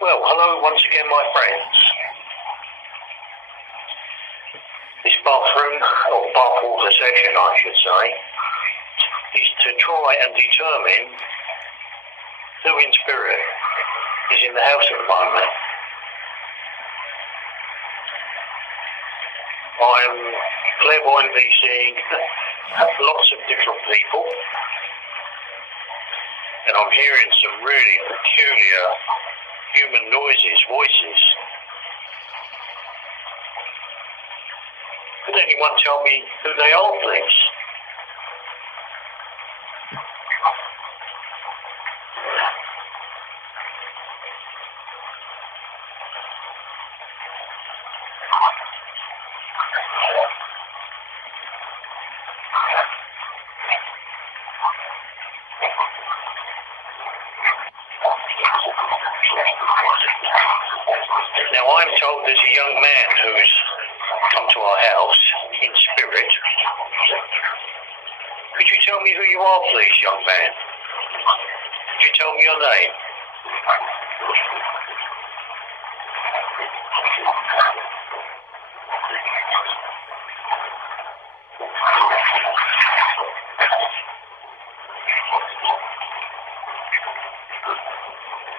Well, hello once again, my friends. This bathroom, or bathwater session, I should say, is to try and determine who in spirit is in the house at the moment. I'm clairvoyantly seeing lots of different people, and I'm hearing some really peculiar human noises, voices. Could anyone tell me who they are, please? Now, I'm told there's a young man who's come to our house in spirit. Could you tell me who you are, please, young man? Could you tell me your name?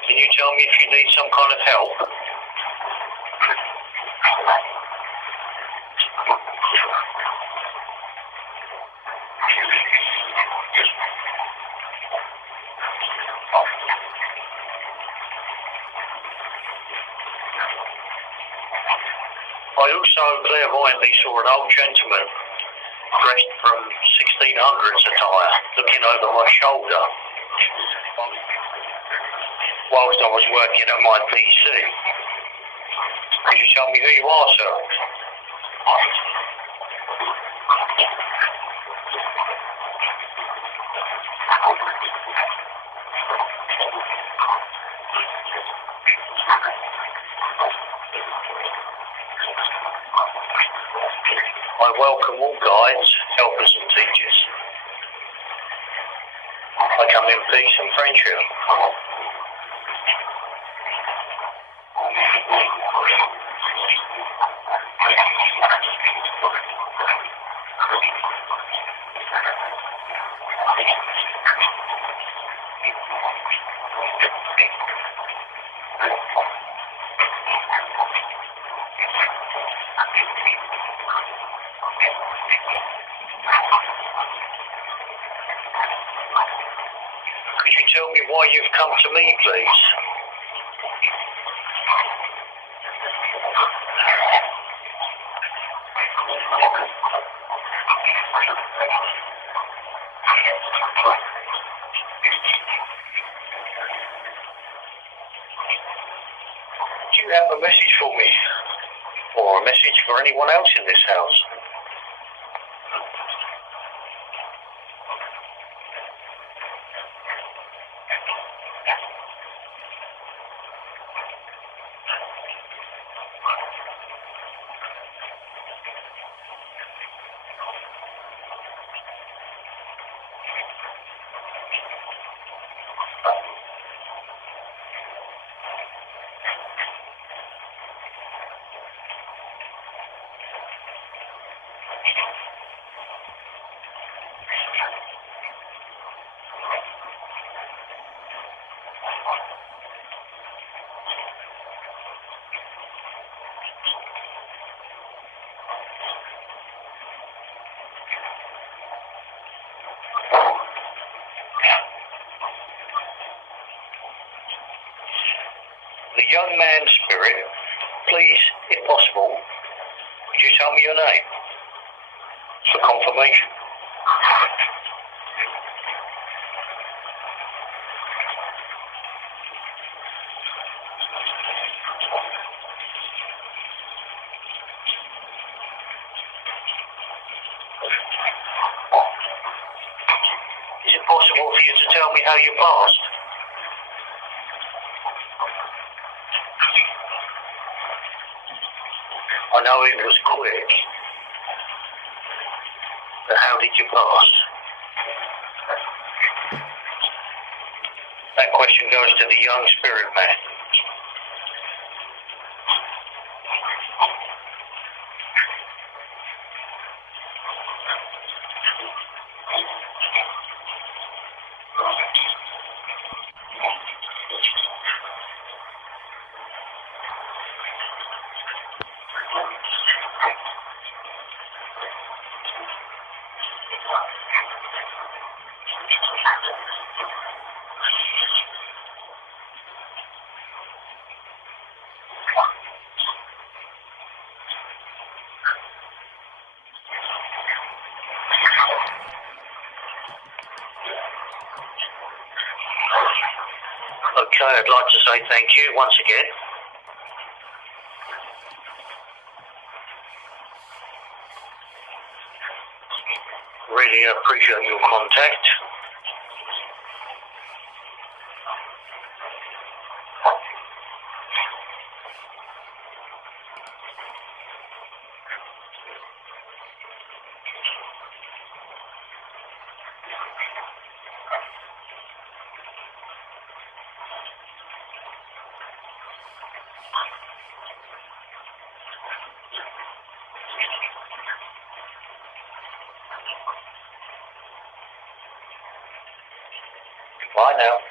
Can you tell me if you need some kind of help? I also clairvoyantly saw an old gentleman dressed from 1600s attire looking over my shoulder whilst I was working at my PC. Could you tell me who you are, sir? I welcome all guides, helpers and teachers. I come in peace and friendship. Could you tell me why you've come to me, please? Do you have a message for me? Or a message for anyone else in this house? The young man spirit, please, if possible, could you tell me your name for confirmation? Is it possible for you to tell me how you passed? I know it was quick, but how did you pass? That question goes to the young spirit man. Okay, I'd like to say thank you once again. Really appreciate your contact. Bye now.